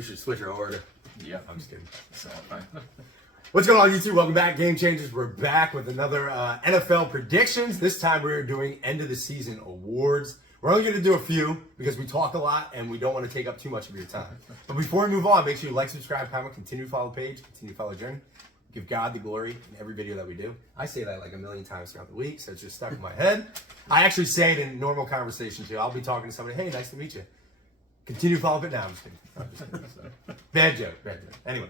We should switch our order. Yeah, I'm just kidding. so fine. What's going on, YouTube? Welcome back, Game Changers. We're back with another NFL predictions. This time we're doing end of the season awards. We're only going to do a few because we talk a lot and we don't want to take up too much of your time. But before we move on, make sure you like, subscribe, comment, continue to follow the page, continue to follow the journey. Give God the glory in every video that we do. I say that like a million times throughout the week, so it's just stuck in my head. I actually say it in normal conversation too. I'll be talking to somebody, hey, nice to meet you. Continue to follow it now. I'm just kidding. So, bad joke. Anyway.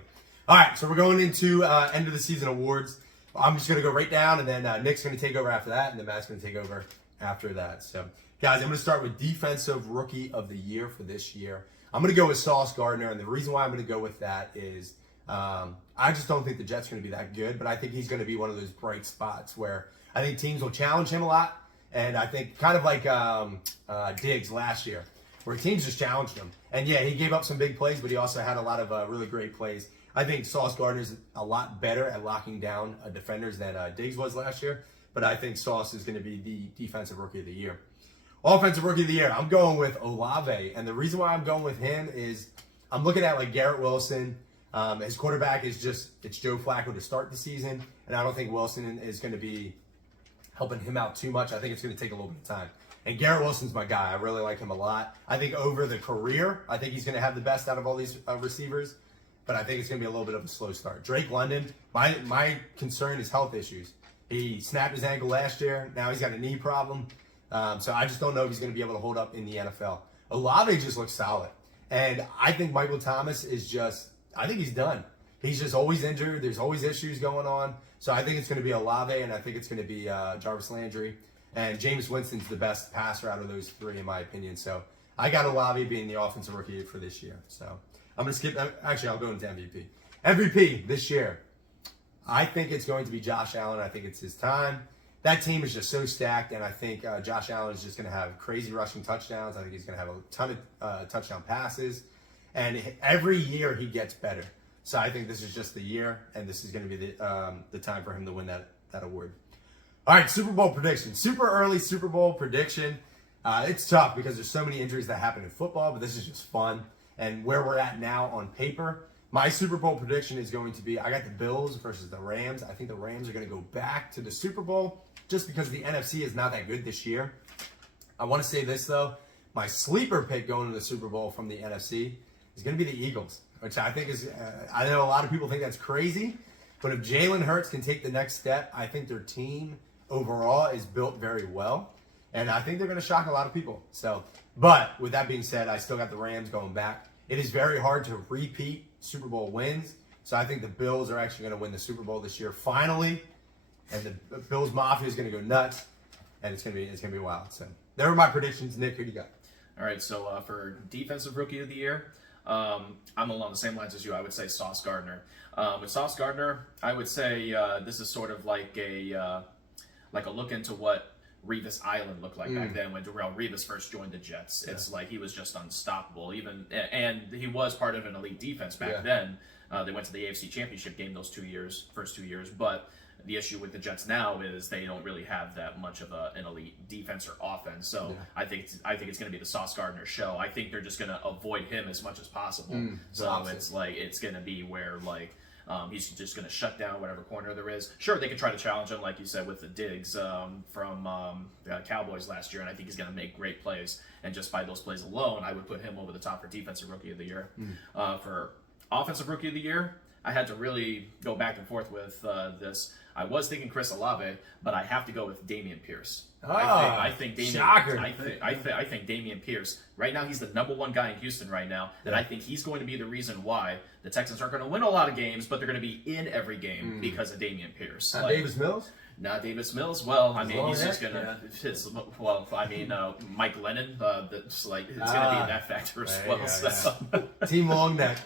All right, so we're going into end of the season awards. I'm just going to go right down, and then Nick's going to take over after that, and then Matt's going to take over after that. So, guys, I'm going to start with Defensive Rookie of the Year for this year. I'm going to go with Sauce Gardner, and the reason why I'm going to go with that is I just don't think the Jets are going to be that good, but I think he's going to be one of those bright spots where I think teams will challenge him a lot, and I think kind of like Diggs last year, where teams just challenged him. And yeah, he gave up some big plays, but he also had a lot of really great plays. I think Sauce Gardner's a lot better at locking down defenders than Diggs was last year, but I think Sauce is going to be the Defensive Rookie of the Year. Offensive Rookie of the Year, I'm going with Olave, and the reason why I'm going with him is I'm looking at like Garrett Wilson. His quarterback is it's Joe Flacco to start the season, and I don't think Wilson is going to be helping him out too much. I think it's going to take a little bit of time. And Garrett Wilson's my guy. I really like him a lot. I think over the career, I think he's going to have the best out of all these receivers, but I think it's going to be a little bit of a slow start. Drake London, my concern is health issues. He snapped his ankle last year. Now he's got a knee problem. So I just don't know if he's going to be able to hold up in the NFL. Olave just looks solid. And I think Michael Thomas is I think he's done. He's just always injured. There's always issues going on. So I think it's going to be Olave, and I think it's going to be Jarvis Landry. And Jameis Winston's the best passer out of those three, in my opinion. So I got Olave being the Offensive Rookie for this year. So I'm going to skip. Actually, I'll go into MVP. MVP this year. I think it's going to be Josh Allen. I think it's his time. That team is just so stacked, and I think Josh Allen is just going to have crazy rushing touchdowns. I think he's going to have a ton of touchdown passes. And every year he gets better. So I think this is just the year, and this is going to be the time for him to win that award. All right, Super Bowl prediction. Super early Super Bowl prediction. It's tough because there's so many injuries that happen in football, but this is just fun. And where we're at now on paper, my Super Bowl prediction is going to be, I got the Bills versus the Rams. I think the Rams are going to go back to the Super Bowl just because the NFC is not that good this year. I want to say this, though. My sleeper pick going to the Super Bowl from the NFC is going to be the Eagles, which I think is, I know a lot of people think that's crazy, but if Jalen Hurts can take the next step, I think their team overall is built very well, and I think they're going to shock a lot of people. So, but with that being said, I still got the Rams going back. It is very hard to repeat Super Bowl wins, so I think the Bills are actually going to win the Super Bowl this year finally, and the Bills Mafia is going to go nuts, and it's going to be wild. So, there are my predictions. Nick, who do you got? All right, so for Defensive Rookie of the Year, I'm along the same lines as you. I would say Sauce Gardner. With Sauce Gardner, I would say this is sort of like a look into what Revis Island looked like back then when Darrelle Revis first joined the Jets. Yeah. It's like he was just unstoppable. And he was part of an elite defense back then. They went to the AFC Championship game those first 2 years. But the issue with the Jets now is they don't really have that much of an elite defense or offense. So I think it's going to be the Sauce Gardner show. I think they're just going to avoid him as much as possible. So it's going to be where he's just going to shut down whatever corner there is. Sure, they could try to challenge him, like you said, with the Diggs from Cowboys last year, and I think he's going to make great plays. And just by those plays alone, I would put him over the top for Defensive Rookie of the Year. For Offensive Rookie of the Year, I had to really go back and forth with this. I was thinking Chris Olave, but I have to go with Dameon Pierce. I think Dameon Pierce. Right now, he's the #1 guy in Houston right now, and I think he's going to be the reason why the Texans aren't going to win a lot of games, but they're going to be in every game because of Dameon Pierce. Davis Mills? Not Davis Mills. Well, I mean, he's just gonna. Mike Lennon. It's going to be that factor as well. Yeah. Team long neck.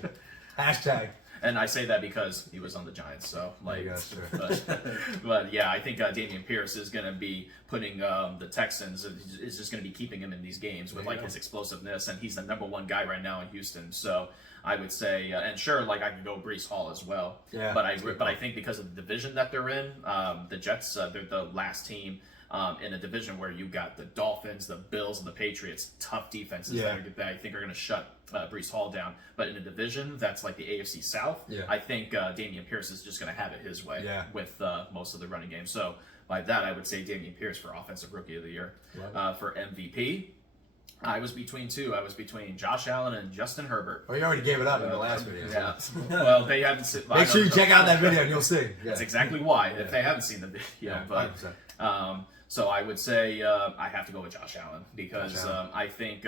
Hashtag. And I say that because he was on the Giants, so but yeah, I think Dameon Pierce is going to be putting the Texans is just going to be keeping him in these games with his explosiveness, and he's the #1 guy right now in Houston. So I would say, and sure, I could go Breece Hall as well. Yeah, but I think because of the division that they're in, the Jets they're the last team in a division where you got the Dolphins, the Bills, and the Patriots, tough defenses that I think are going to shut Breece Hall down. But in a division that's like the AFC South, I think Dameon Pierce is just going to have it his way with most of the running game. So by that, I would say Dameon Pierce for Offensive Rookie of the Year. For MVP, I was between two. I was between Josh Allen and Justin Herbert. Well, you already gave it up in the last video. Yeah. Well, they haven't seen. Make sure you check out that video and you'll see. That's exactly why. If they haven't seen the video, but so I would say I have to go with Josh Allen because I think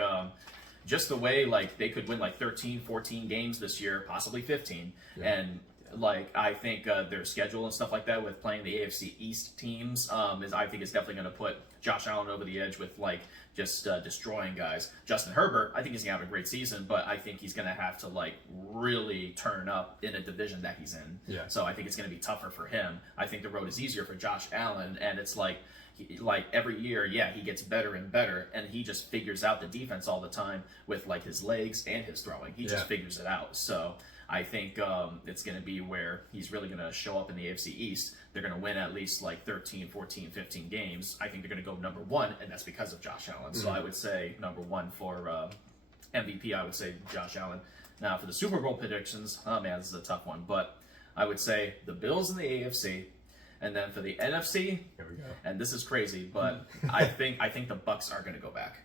just the way like they could win like 13, 14 games this year, possibly 15, and like I think their schedule and stuff like that with playing the AFC East teams I think is definitely going to put Josh Allen over the edge with like just destroying guys. Justin Herbert, I think he's going to have a great season, but I think he's going to have to like really turn up in a division that he's in. So I think it's going to be tougher for him. I think the road is easier for Josh Allen, and it's like every year, he gets better and better, and he just figures out the defense all the time with like his legs and his throwing. He just figures it out. So I think it's going to be where he's really going to show up in the AFC East. They're going to win at least like 13, 14, 15 games. I think they're going to go number one, and that's because of Josh Allen. So I would say number one for MVP, I would say Josh Allen. Now for the Super Bowl predictions, oh man, this is a tough one, but I would say the Bills in the AFC. And then for the NFC, here we go. And this is crazy, but I think the Bucks are going to go back.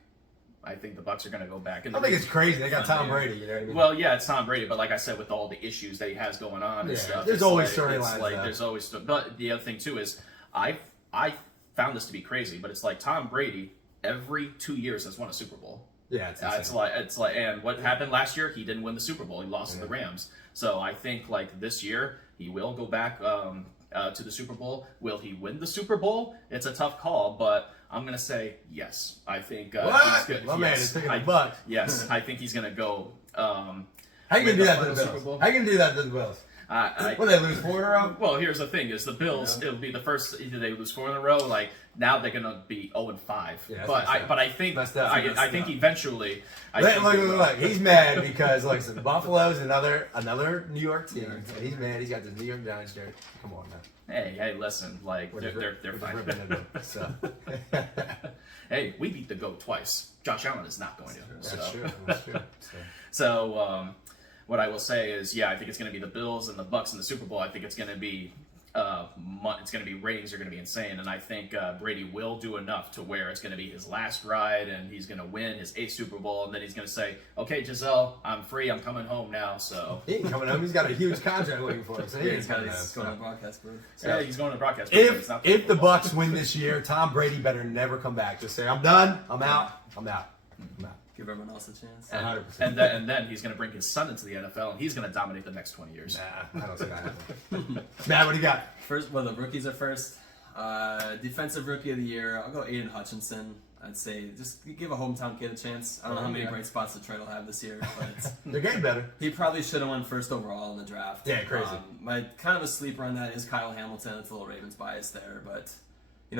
I think the Bucks are going to go back. I think it's crazy. They got Tom Brady. You know what I mean? Well, yeah, it's Tom Brady, but like I said, with all the issues that he has going on and stuff, there's always storylines. There's always. But the other thing too is, I found this to be crazy, but it's like Tom Brady every 2 years has won a Super Bowl. Yeah, it's like, and what happened last year? He didn't win the Super Bowl. He lost to the Rams. So I think like this year he will go back to the Super Bowl. Will he win the Super Bowl? It's a tough call, but I'm gonna say yes. I think he's good. My man is taking the Bucks. Yes, I think he's gonna go. How you gonna do that to the Bills? How you gonna do that to the Bills? Will they lose 4 in a row? Well, here's the thing: is the Bills? It'll be the first. Either they lose 4 in a row. Like now, they're gonna be 0-5. But I think eventually. Look. He's mad because look, Buffalo's another New York team, and he's mad. He's got this New York Giants shirt. Come on now. Hey, listen, like they're fine. So. Hey, we beat the GOAT twice. Josh Allen is not going to. That's true. So, what I will say is, I think it's going to be the Bills and the Bucks in the Super Bowl. I think it's going to be ratings are going to be insane, and I think Brady will do enough to where it's going to be his last ride, and he's going to win his 8th Super Bowl, and then he's going to say, "Okay, Giselle, I'm free. I'm coming home now." So he ain't coming home. He's got a huge contract waiting for him. So he's going to the broadcast booth. Yeah, he's going to the broadcast booth. If the Bucks win this year, Tom Brady better never come back. Just say, "I'm done. I'm out. I'm out." Give everyone else a chance. 100%. And then he's going to bring his son into the NFL, and he's going to dominate the next 20 years. Nah, I don't see that happening. Matt, what do you got? First, the rookies are first. Defensive Rookie of the Year, I'll go Aiden Hutchinson. I'd say just give a hometown kid a chance. I don't know how many bright spots Detroit will have this year, but they're getting better. He probably should have won first overall in the draft. Yeah, crazy. My kind of a sleeper on that is Kyle Hamilton. It's a little Ravens bias there, but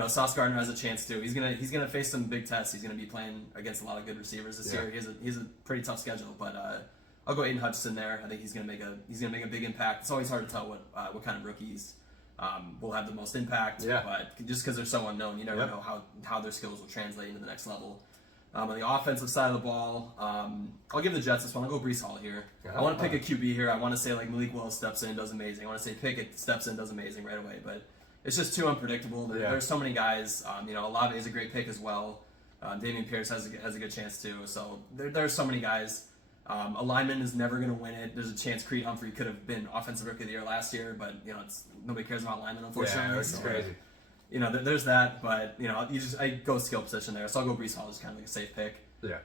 Sauce Gardner has a chance too. He's gonna face some big tests. He's gonna be playing against a lot of good receivers this year. He's a pretty tough schedule, but I'll go Aiden Hutchinson there. I think he's gonna make a big impact. It's always hard to tell what kind of rookies will have the most impact. Yeah. But just because they're so unknown, you never know how their skills will translate into the next level. On the offensive side of the ball, I'll give the Jets this one. I'll go Breece Hall here. I want to pick a QB here. I want to say like Malik Willis steps in, does amazing. I want to say Pickett steps in, does amazing right away, but it's just too unpredictable. There's so many guys. Olave is a great pick as well. Dameon Pierce has a good chance too. So there's so many guys. A lineman is never going to win it. There's a chance Creed Humphrey could have been Offensive Rookie of the Year last year, but nobody cares about linemen, unfortunately. Yeah, it's crazy. There's that, but I go skill position there. So I'll go Breece Hall, just kind of like a safe pick. Yeah.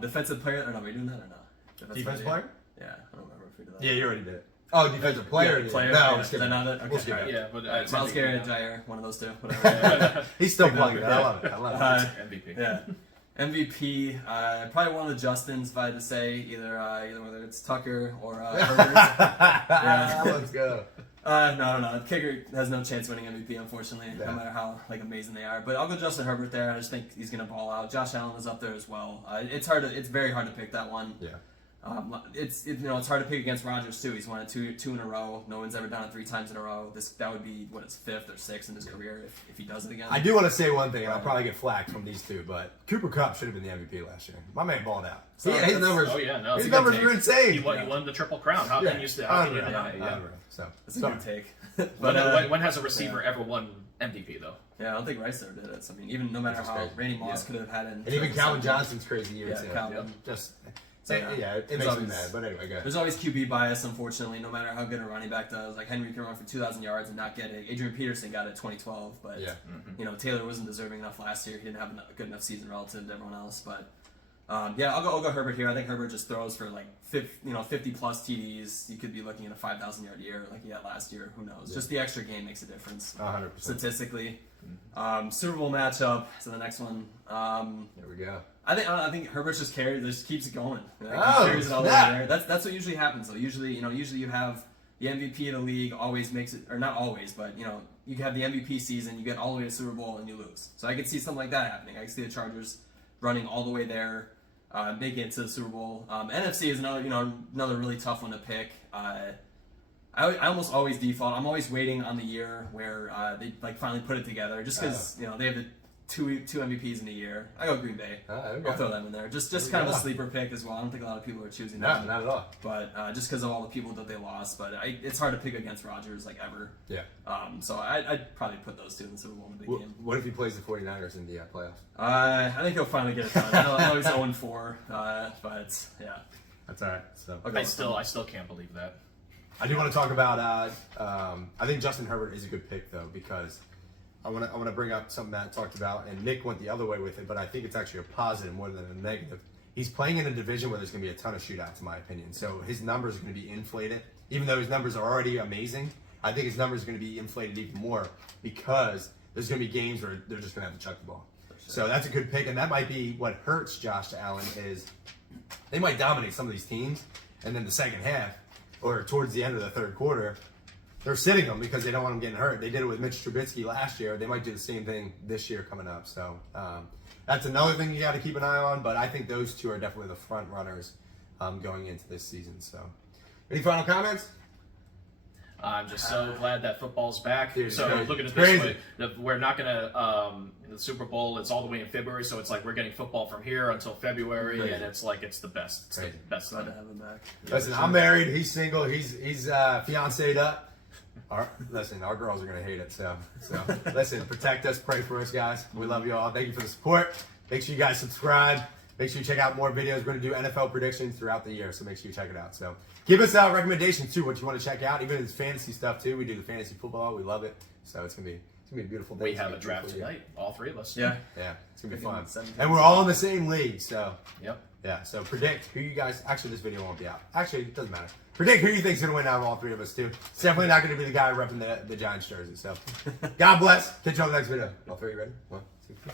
Defensive player. Are we doing that or no? Defensive player? Yeah, I don't remember if we did that. Yeah, you already did it. Oh, defensive player. Yeah, player. No, yeah. I'm just kidding. Okay. Yeah, but Myles Garrett, Jair, one of those two. Whatever. He's still plugging it. I love it. MVP. Yeah. MVP, probably one of the Justins, if I had to say, either whether it's Tucker or Herbert. Let's go. No. Kicker has no chance winning MVP, unfortunately, no matter how amazing they are. But I'll go Justin Herbert there. I just think he's gonna ball out. Josh Allen is up there as well. It's very hard to pick that one. Yeah. It's hard to pick against Rodgers too. He's won it two in a row. No one's ever done it 3 times in a row. That would be his 5th or 6th in his career if he does it again. I do want to say one thing, and I'll probably get flack from these two, but Cooper Kupp should have been the MVP last year. My man balled out. So Yeah, his it's- numbers. Oh yeah, no, it's His a good numbers take. were insane. He won the Triple Crown. How can you say? How can you deny it? Yeah. Unreal. So, It's a good take. but When has a receiver ever won MVP though? yeah, I don't think Rice ever did it. So, I mean, even no matter Which is how crazy. Randy Moss could have had it. and even Calvin Johnson's crazy year Yeah, too. Calvin. Just, So, it There's makes me always- mad. But anyway, go ahead. There's always QB bias, unfortunately, no matter how good a running back does. Like Henry can run for 2,000 yards and not get it. Adrian Peterson got it 2012, but Yeah. Taylor wasn't deserving enough last year. He didn't have a good enough season relative to everyone else. But I'll go Herbert here. I think Herbert just throws for like 50 plus TDs. You could be looking at a 5,000 yard year like he had last year. Who knows? Just the extra game makes a difference 100%. statistically. Super Bowl matchup. So the next one. There we go. I think Herbert just keeps it going. Like, Oh, he carries it all the way snap. there. That's what usually happens. So usually you have the MVP of the league always makes it, or not always, but you have the MVP season, you get all the way to Super Bowl and you lose. So I could see something like that happening. I could see the Chargers running all the way there, making it to the Super Bowl. NFC is another really tough one to pick. I almost always default. I'm always waiting on the year where they finally put it together, just because they have the two MVPs in a year. I go Green Bay. Okay. I'll throw them in there. Just There kind we of a go. sleeper pick as well. I don't think a lot of people are choosing No, them. not at all. But just because of all the people that they lost, but it's hard to pick against Rodgers ever. Yeah. So I'd probably put those two in the Super Bowl in the big game. What if he plays the 49ers in the playoffs? I think he'll finally get it done. I know he's 0-4, but yeah. That's all right. So I'll go I with still can't believe that. I do want to talk about. I think Justin Herbert is a good pick though, because I want to bring up something Matt talked about, and Nick went the other way with it, but I think it's actually a positive more than a negative. He's playing in a division where there's going to be a ton of shootouts, in my opinion. So his numbers are going to be inflated, even though his numbers are already amazing. I think his numbers are going to be inflated even more because there's going to be games where they're just going to have to chuck the ball. So that's a good pick, and that might be what hurts Josh Allen is they might dominate some of these teams, and then the second half or towards the end of the third quarter, they're sitting them because they don't want them getting hurt. They did it with Mitch Trubisky last year. They might do the same thing this year coming up. So that's another thing you got to keep an eye on. But I think those two are definitely the front runners going into this season. So, any final comments? I'm just so glad that football's back. Dude, So crazy. look at it Crazy. this way: we're not gonna the Super Bowl. It's all the way in February, so it's like we're getting football from here until February, Crazy. and it's like it's the best. It's the Crazy. best Glad thing. to have him back. Listen, I'm married. He's single. He's fiancéed up. Our girls are gonna hate it. So listen, protect us, pray for us, guys. We love you all. Thank you for the support. Make sure you guys subscribe. Make sure you check out more videos. We're gonna do NFL predictions throughout the year, so make sure you check it out. So give us recommendations too, what you want to check out. Even if it's fantasy stuff too. We do the fantasy football. We love it. So it's gonna be a beautiful day. We It's have gonna a be draft beautiful year. tonight, all three of us. Yeah. Yeah, it's gonna be Freaking fun. 17. And we're all in the same league, so Yep. yeah. So predict who you guys. Actually, this video won't be out. Actually, it doesn't matter. Predict who you think's gonna win out of all three of us too. It's definitely not gonna be the guy repping the Giants jersey. So God bless. Catch you on the next video. All three, ready? 1, 2, 3.